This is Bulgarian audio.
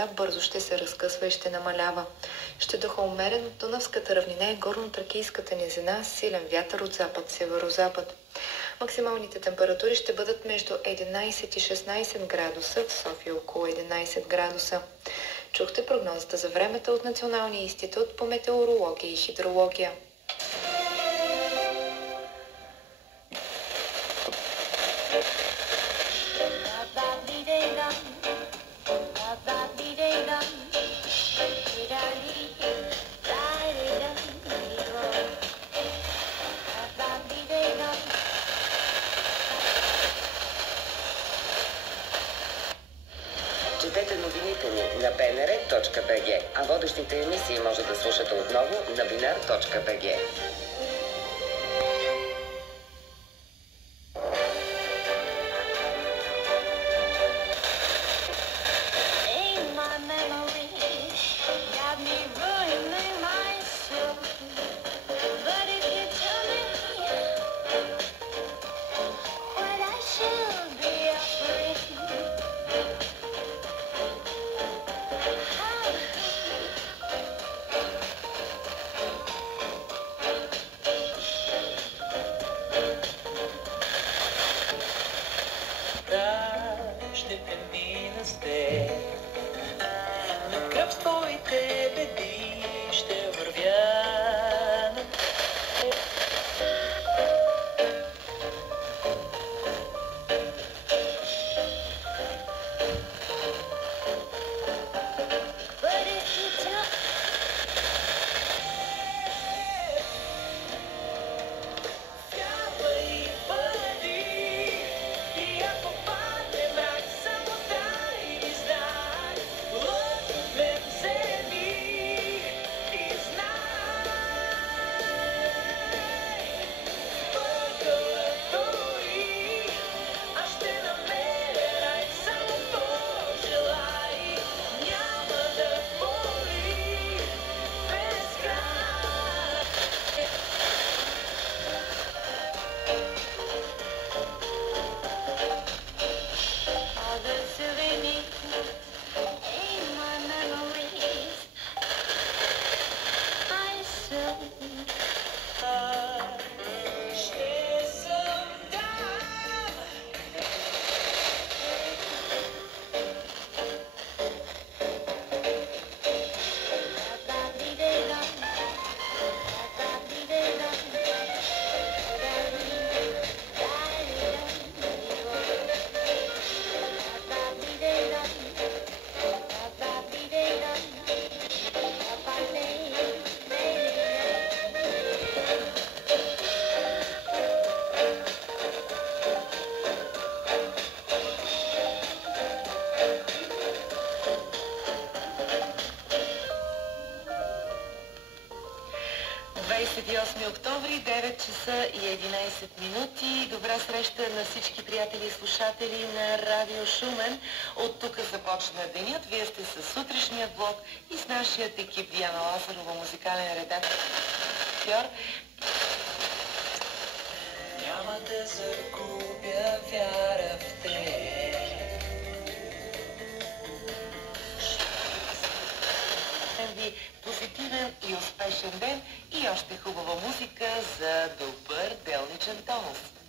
места бързо ще се разкъсва и ще намалява. Ще духа умерен от Дунавската равнина и горно-тракийската низина, силен вятър от запад-северозапад. Максималните температури ще бъдат между 11 и 16 градуса, в София около 11 градуса. Чухте прогнозата за времето от Националния институт по метеорология и хидрология. Четете новините ни на bnr.bg, а водещите емисии може да слушате отново на binar.bg. Ще премина с теб, накръв с твоите беди ще вървя. Октомври, 9 часа и 11 минути. Добра среща на всички приятели и слушатели на Радио Шумен. От тук започна денят. Вие сте с сутрешния блок и с нашият екип Диана Лазарова, музикален редактор. Няма да загубя вяра в теб. Ви позитивен и успешен ден и още хубава музика за добър делничен тонус.